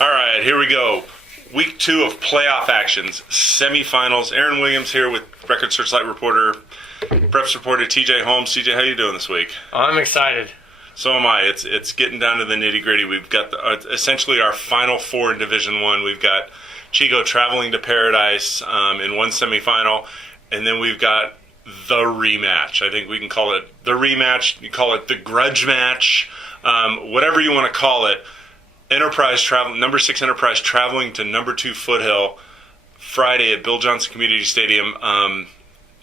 All right, here we go. Week 2 of playoff actions, semifinals. Aaron Williams here with Record Searchlight reporter, Preps reporter TJ Holmes. TJ, how you doing this week? I'm excited. So am I. It's getting down to the nitty gritty. We've got essentially our final 4 in Division 1. We've got Chico traveling to Paradise in one semifinal, and then we've got the rematch. I think we can call it the rematch. You call it the grudge match, whatever you want to call it. Number 6 Enterprise traveling to number 2 Foothill Friday at Bill Johnson Community Stadium.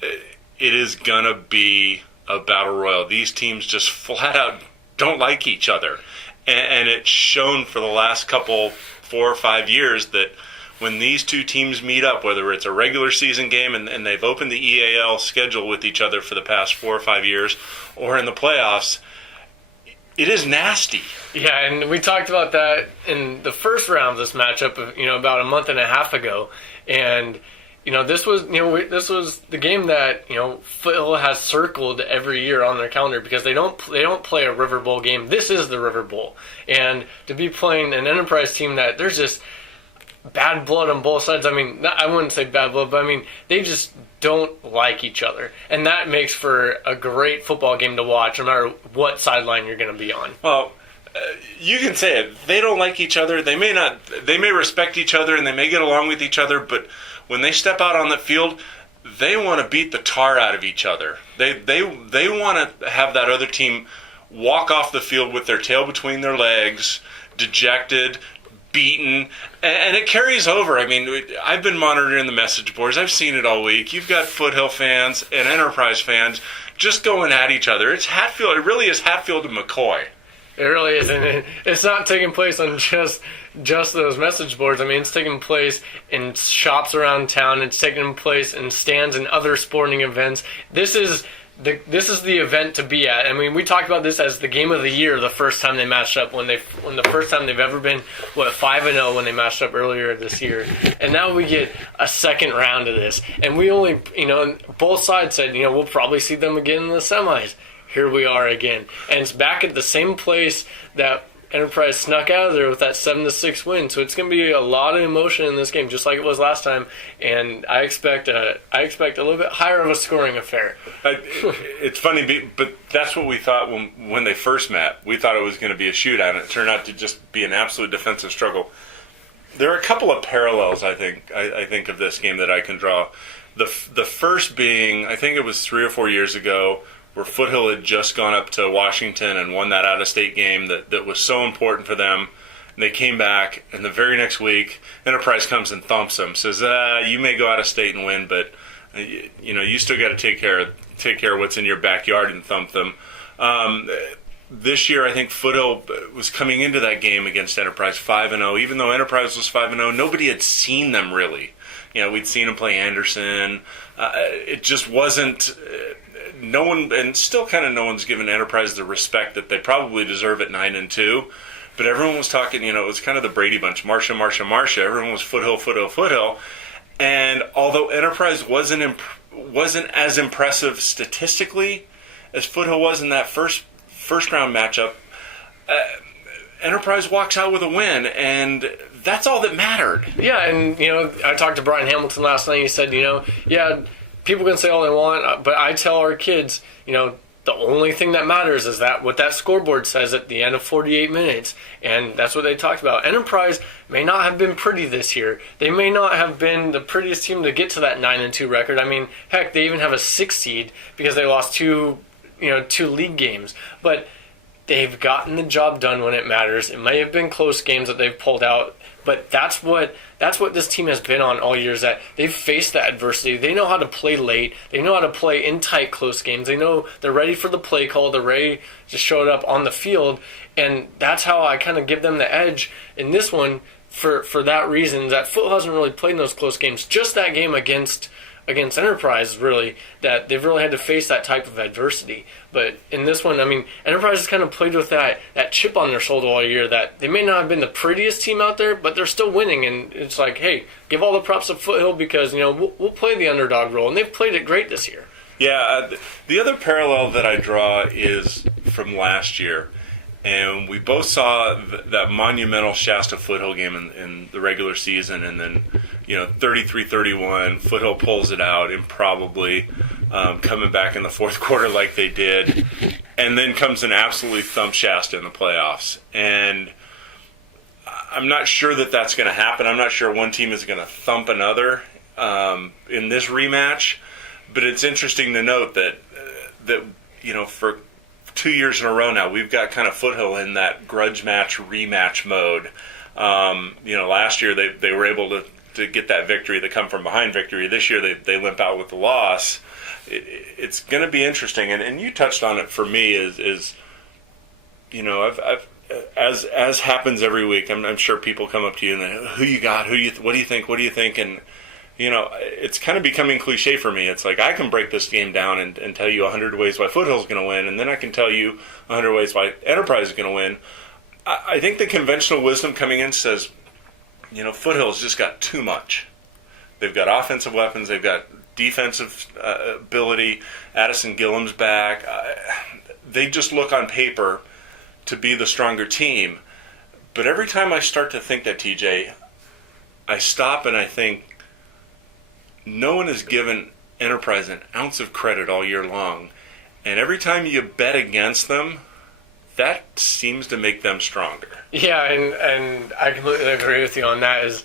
It is gonna be a battle royal. These teams just flat out don't like each other, and it's shown for the last couple 4 or 5 years that when these two teams meet up, whether it's a regular season game and they've opened the EAL schedule with each other for the past 4 or 5 years, or in the playoffs, it is nasty. Yeah, and we talked about that in the first round of this matchup, about a month and a half ago, and this was the game that Foothill has circled every year on their calendar because they don't play a River Bowl game. This is the River Bowl, and to be playing an Enterprise team that there's just bad blood on both sides. I mean, I wouldn't say bad blood, but I mean they just don't like each other, and that makes for a great football game to watch, no matter what sideline you're going to be on. Well, you can say it. They don't like each other. They may not. They may respect each other, and they may get along with each other, but when they step out on the field, they want to beat the tar out of each other. They want to have that other team walk off the field with their tail between their legs, dejected, beaten, and it carries over. I mean, I've been monitoring the message boards. I've seen it all week. You've got Foothill fans and Enterprise fans just going at each other. It's Hatfield. It really is Hatfield and McCoy. It really is, and it's not taking place on just those message boards. I mean, it's taking place in shops around town. It's taking place in stands and other sporting events. This is the event to be at. I mean, we talked about this as the game of the year the first time they matched up, when the first time they've ever been 5-0 when they matched up earlier this year. And now we get a second round of this, and we only both sides said we'll probably see them again in the semis. Here we are again, and it's back at the same place that Enterprise snuck out of there with that 7-6 win. So it's going to be a lot of emotion in this game, just like it was last time. And I expect a little bit higher of a scoring affair. It's funny, but that's what we thought when they first met. We thought it was going to be a shootout, and it turned out to just be an absolute defensive struggle. There are a couple of parallels, I think of this game that I can draw. The first being, I think it was 3 or 4 years ago, where Foothill had just gone up to Washington and won that out-of-state game that was so important for them. And they came back, and the very next week, Enterprise comes and thumps them, says, you may go out-of-state and win, but you still got to take care of what's in your backyard and thump them. This year, I think Foothill was coming into that game against Enterprise 5-0. Even though Enterprise was 5-0, nobody had seen them really. We'd seen them play Anderson. It just wasn't... no one, and still kind of no one's given Enterprise the respect that they probably deserve at 9-2. But everyone was talking, it was kind of the Brady Bunch, Marcia. Everyone was Foothill. And although Enterprise wasn't as impressive statistically as Foothill was in that first round matchup, Enterprise walks out with a win, and that's all that mattered. Yeah, and I talked to Brian Hamilton last night. He said, people can say all they want, but I tell our kids, the only thing that matters is that what that scoreboard says at the end of 48 minutes, and that's what they talked about. Enterprise may not have been pretty this year. They may not have been the prettiest team to get to that 9-2 record. I mean, heck, they even have a 6 seed because they lost two league games. But they've gotten the job done when it matters. It may have been close games that they've pulled out, but that's what this team has been on all year, is that they've faced that adversity. They know how to play late. They know how to play in tight, close games. They know they're ready for the play call. They're ready to show it up on the field, and that's how I kind of give them the edge in this one for that reason, that Foothill hasn't really played in those close games. Just that game against Enterprise, really, that they've really had to face that type of adversity. But in this one, I mean, Enterprise has kind of played with that chip on their shoulder all year, that they may not have been the prettiest team out there, but they're still winning. And it's like, hey, give all the props to Foothill because, we'll play the underdog role. And they've played it great this year. Yeah, the other parallel that I draw is from last year. And we both saw that monumental Shasta Foothill game in the regular season, and then 33-31, Foothill pulls it out improbably, coming back in the fourth quarter like they did, and then comes and absolutely thump Shasta in the playoffs. And I'm not sure that that's going to happen. I'm not sure one team is going to thump another in this rematch, but it's interesting to note that for 2 years in a row now, we've got kind of Foothill in that grudge match rematch mode. Last year they were able to get that victory, the come from behind victory. This year they limp out with the loss. It's going to be interesting, and you touched on it for me is I've as happens every week. I'm sure people come up to you and they, who you got, what do you think, and it's kind of becoming cliche for me. It's like I can break this game down and tell you 100 ways why Foothill's going to win, and then I can tell you 100 ways why Enterprise is going to win. I think the conventional wisdom coming in says, Foothill's just got too much. They've got offensive weapons, they've got defensive ability. Addison Gillum's back. They just look on paper to be the stronger team. But every time I start to think that, TJ, I stop and I think, no one has given Enterprise an ounce of credit all year long. And every time you bet against them, that seems to make them stronger. Yeah, and I completely agree with you on that. Is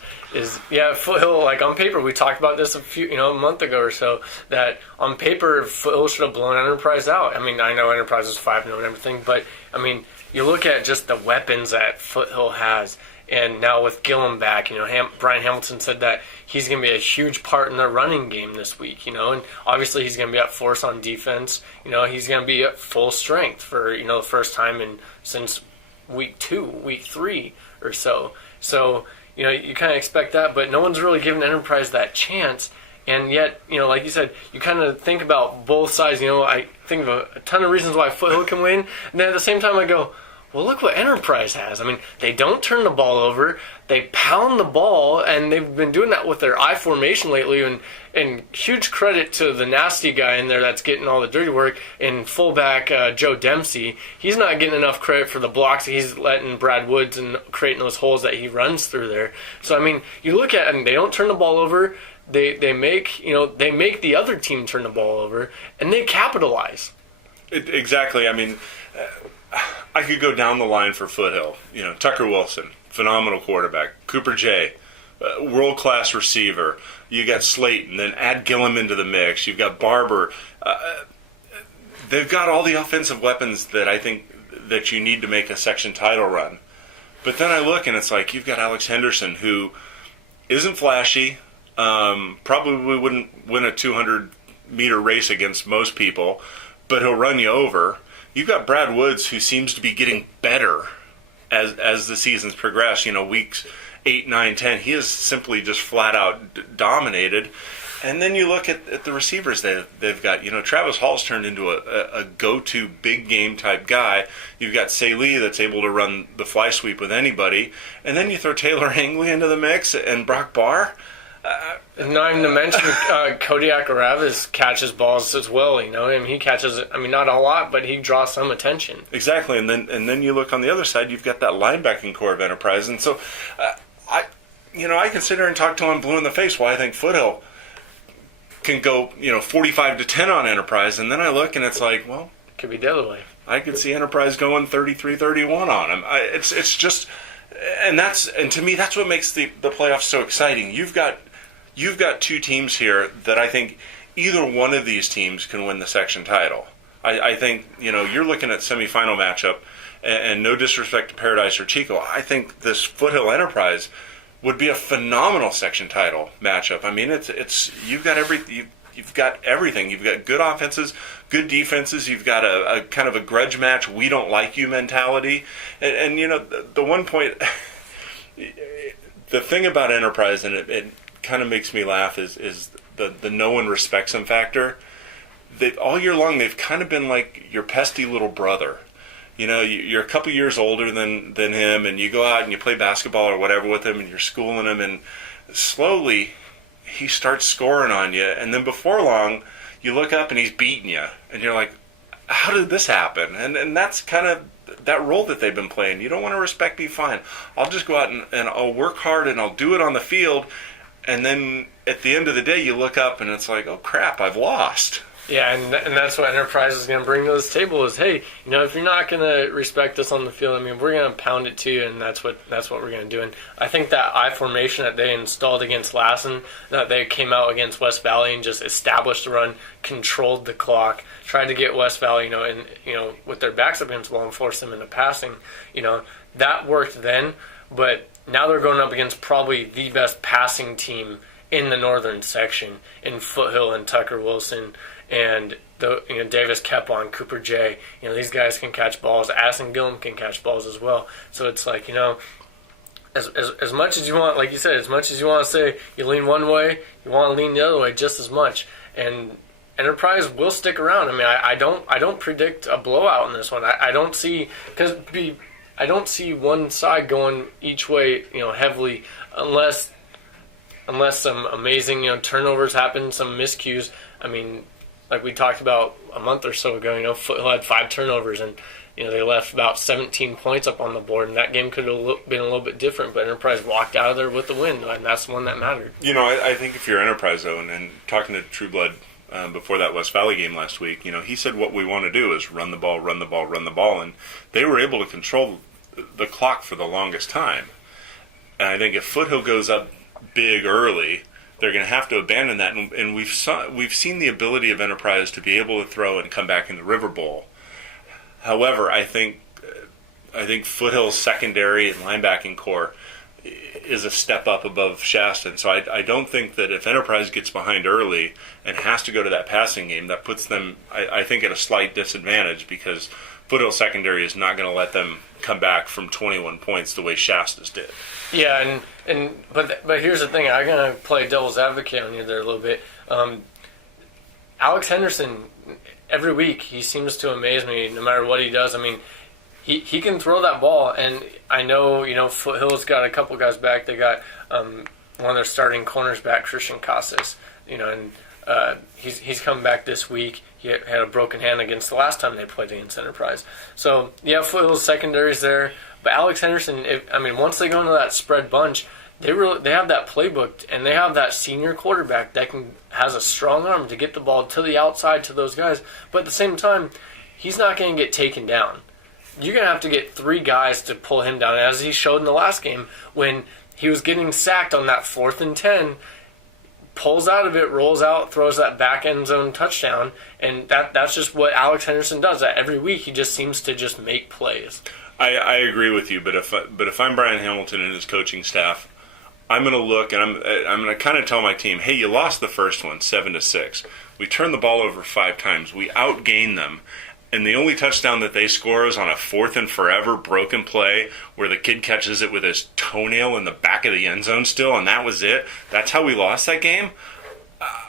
Foothill, like on paper, we talked about this a month ago or so, that on paper Foothill should have blown Enterprise out. I mean, I know Enterprise is 5-0 and everything, but I mean, you look at just the weapons that Foothill has. And now with Gillum back, Brian Hamilton said that he's going to be a huge part in the running game this week, and obviously he's going to be at force on defense. He's going to be at full strength for, the first time since week 3 or so. So, you kind of expect that, but no one's really given Enterprise that chance. And yet, like you said, you kind of think about both sides. I think of a ton of reasons why Foothill can win. And then at the same time I go, well, look what Enterprise has. I mean, they don't turn the ball over. They pound the ball, and they've been doing that with their I formation lately. And huge credit to the nasty guy in there that's getting all the dirty work, and fullback Joe Dempsey. He's not getting enough credit for the blocks he's letting Brad Woods and creating those holes that he runs through there. So, I mean, you look at them, they don't turn the ball over. They make the other team turn the ball over, and they capitalize. Exactly. I mean, I could go down the line for Foothill. Tucker Wilson, phenomenal quarterback. Cooper J, world-class receiver. You got Slayton, then add Gillum into the mix. You've got Barber. They've got all the offensive weapons that I think that you need to make a section title run. But then I look and it's like you've got Alex Henderson, who isn't flashy, probably wouldn't win a 200-meter race against most people, but he'll run you over. You've got Brad Woods, who seems to be getting better as the seasons progress. Weeks 8, 9, 10, he is simply just flat out dominated. And then you look at the receivers they've got. Travis Hall's turned into a go-to big game type guy. You've got Saleh that's able to run the fly sweep with anybody. And then you throw Taylor Hangley into the mix and Brock Barr. Not even to mention Kodiak Aravis catches balls as well. He catches, not a lot, but he draws some attention. Exactly, and then you look on the other side, you've got that linebacking core of Enterprise, and so I can sit here and talk till I'm blue in the face why I think Foothill can go 45-10 on Enterprise, and then I look and it's like, well, could be the other way. I could see Enterprise going 33-31 on them. It's just, and to me that's what makes the playoffs so exciting. You've got two teams here that I think either one of these teams can win the section title. I think, you're looking at semifinal matchup, and no disrespect to Paradise or Chico, I think this Foothill Enterprise would be a phenomenal section title matchup. I mean, it's you've got everything. You've got everything. You've got good offenses, good defenses. You've got a kind of a grudge match, we don't like you mentality. And the one point, the thing about Enterprise, and it kind of makes me laugh, is the no one respects them factor. All year long they've kind of been like your pesty little brother. You're a couple years older than him, and you go out and you play basketball or whatever with him, and you're schooling him, and slowly he starts scoring on you, and then before long you look up and he's beating you, and you're like, how did this happen? And that's kind of that role that they've been playing. You don't want to respect me, fine. I'll just go out and I'll work hard and I'll do it on the field. And then at the end of the day, you look up and it's like, oh crap, I've lost. Yeah, and that's what Enterprise is going to bring to this table is, hey, if you're not going to respect us on the field, we're going to pound it to you, and that's what we're going to do. And I think that I formation that they installed against Lassen, that they came out against West Valley and just established the run, controlled the clock, tried to get West Valley, with their backs up against the ball and force them into passing. That worked then, but now they're going up against probably the best passing team in the northern section in Foothill and Tucker Wilson. And Davis Kepon, Cooper J, these guys can catch balls. Addison Gillum can catch balls as well. So it's like, as much as you want, like you said, as much as you want to say you lean one way, you want to lean the other way just as much. And Enterprise will stick around. I don't predict a blowout in this one. I don't see one side going each way, heavily, unless some amazing turnovers happen, some miscues. Like we talked about a month or so ago, Foothill had 5 turnovers and they left about 17 points up on the board, and that game could have been a little bit different, but Enterprise walked out of there with the win, and that's the one that mattered. I think if you're Enterprise, though, and talking to Trueblood before that West Valley game last week, he said what we want to do is run the ball, and they were able to control the clock for the longest time. And I think if Foothill goes up big early, they're going to have to abandon that, and we've seen the ability of Enterprise to be able to throw and come back in the River Bowl. However, I think Foothill's secondary and linebacking core is a step up above Shasta, and so I don't think that if Enterprise gets behind early and has to go to that passing game, that puts them, I think, at a slight disadvantage, because Foothill secondary is not going to let them come back from 21 points the way Shasta's did. Yeah, but here's the thing. I'm going to play devil's advocate on you there a little bit. Alex Henderson, every week, he seems to amaze me no matter what he does. He can throw that ball, and I know, Foothill's got a couple guys back. They got one of their starting corners back, Christian Casas, and he's come back this week. He had a broken hand against the last time they played against Enterprise. So, yeah, Foothill's secondary's there. But Alex Henderson, once they go into that spread bunch, they have that playbook, and they have that senior quarterback that has a strong arm to get the ball to the outside to those guys. But at the same time, he's not going to get taken down. You're going to have to get 3 guys to pull him down, as he showed in the last game when he was getting sacked on that 4th and 10, pulls out of it, rolls out, throws that back end zone touchdown, and that's just what Alex Henderson does. That every week he just seems to just make plays. I agree with you, but if I'm Brian Hamilton and his coaching staff, I'm going to look and I'm going to kind of tell my team, hey, you lost the first one 7-6. We turned the ball over 5 times. We outgained them. And the only touchdown that they score is on a 4th and forever broken play where the kid catches it with his toenail in the back of the end zone still, and that was it. That's how we lost that game.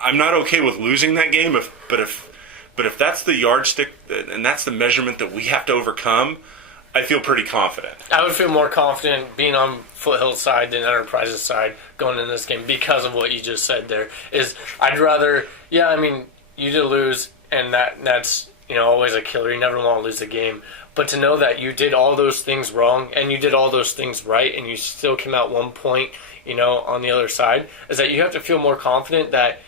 I'm not okay with losing that game, but if that's the yardstick and that's the measurement that we have to overcome, I feel pretty confident. I would feel more confident being on Foothill's side than Enterprise's side going in this game because of what you just said there. I'd rather, you did lose, and that's always a killer. You never want to lose a game. But to know that you did all those things wrong and you did all those things right and you still came out 1 point, on the other side, is that you have to feel more confident that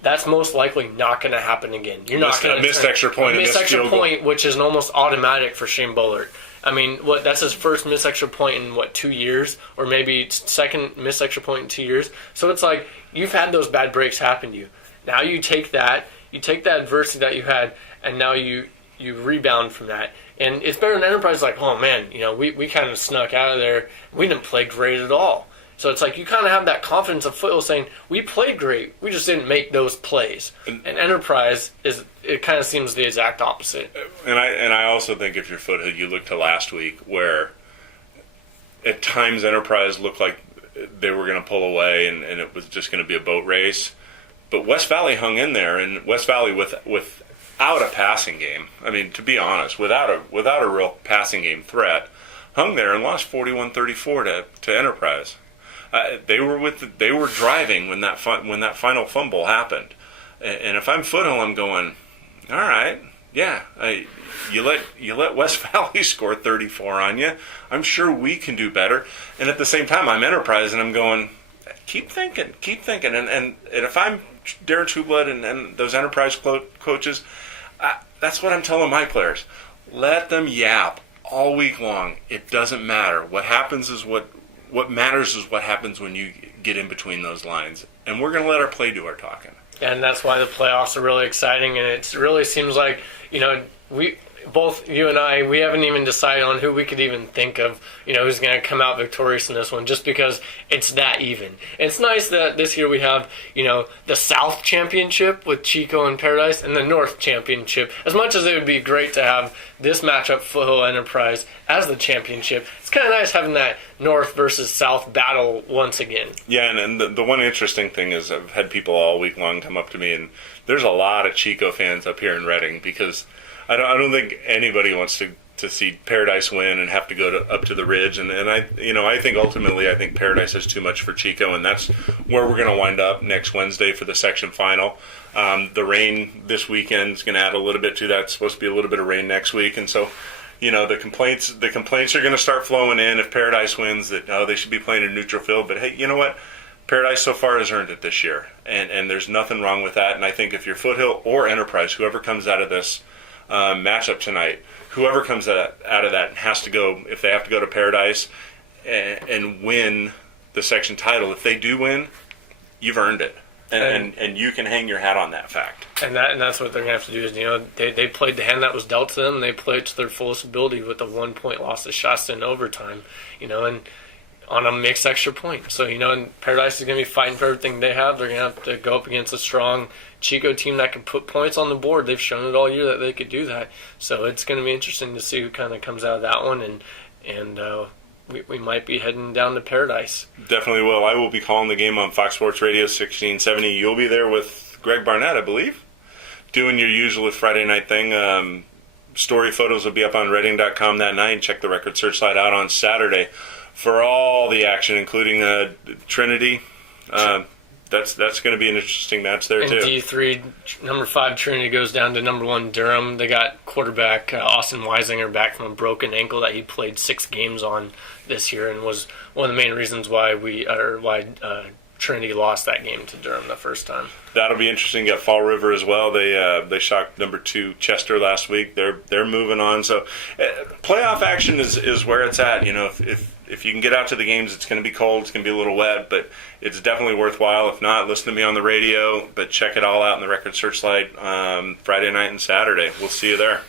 that's most likely not going to happen again. You're not going to missed extra point. Missed extra point, which is almost automatic for Shane Bullard. That's his first missed extra point in 2 years, or maybe second missed extra point in 2 years. So it's like you've had those bad breaks happen to you. Now you take that adversity that you had, and now you rebound from that. And it's better than Enterprise, like, oh man, we kind of snuck out of there. We didn't play great at all. So it's like you kind of have that confidence of Foothill saying, we played great, we just didn't make those plays. And Enterprise, it kind of seems the exact opposite. And I also think if you're Foothill, you look to last week where at times Enterprise looked like they were going to pull away and it was just going to be a boat race. But West Valley hung in there, and West Valley without a passing game, to be honest, without a real passing game threat, hung there and lost 41-34 to Enterprise. They were driving when that final fumble happened, and if I'm Foothill, I'm going, all right, Yeah, you let West Valley score 34 on you. I'm sure we can do better. And at the same time, I'm Enterprise, and I'm going, keep thinking. And if I'm Darren Trueblood and those Enterprise coaches, that's what I'm telling my players. Let them yap all week long. It doesn't matter. What happens is what matters is what happens when you get in between those lines. And we're going to let our play do our talking. And that's why the playoffs are really exciting. And it really seems like, both you and I, we haven't even decided on who we could even think of, who's going to come out victorious in this one, just because it's that even. And it's nice that this year we have, the South Championship with Chico and Paradise and the North Championship. As much as it would be great to have this matchup, Foothill Enterprise, as the championship, it's kind of nice having that North versus South battle once again. Yeah, and the one interesting thing is I've had people all week long come up to me, and there's a lot of Chico fans up here in Reading, because I don't think anybody wants to see Paradise win and have to go up to the Ridge, and I think ultimately Paradise has too much for Chico, and that's where we're going to wind up next Wednesday for the section final. The rain this weekend is going to add a little bit to that. It's supposed to be a little bit of rain next week, and so the complaints are going to start flowing in if Paradise wins that they should be playing in neutral field. But hey, you know what? Paradise so far has earned it this year, and there's nothing wrong with that. And I think if you're Foothill or Enterprise, whoever comes out of this matchup tonight, whoever comes out of that has to go, if they have to go to Paradise and win the section title, if they do win, you've earned it. And you can hang your hat on that fact. And that's what they're going to have to do is, they played the hand that was dealt to them. They played to their fullest ability with a 1-point loss to Shasta in overtime, and on a mixed extra point. So, and Paradise is going to be fighting for everything they have. They're going to have to go up against a strong Chico team that can put points on the board. They've shown it all year that they could do that. So it's going to be interesting to see who kind of comes out of that one, and we might be heading down to Paradise. Definitely will. I will be calling the game on Fox Sports Radio 1670. You'll be there with Greg Barnett, I believe, doing your usual Friday night thing. Story photos will be up on Reading.com that night. Check the Record Searchlight out on Saturday for all the action, including Trinity. That's going to be an interesting match there, too. In D3, number 5 Trinity goes down to number 1 Durham. They got quarterback Austin Weisinger back from a broken ankle that he played 6 games on this year, and was one of the main reasons why Trinity lost that game to Durham the first time. That'll be interesting. Got Fall River as well. They shocked number 2 Chester last week. They're moving on. So playoff action is where it's at. If you can get out to the games, it's going to be cold. It's going to be a little wet, but it's definitely worthwhile. If not, listen to me on the radio. But check it all out in the Record Searchlight Friday night and Saturday. We'll see you there.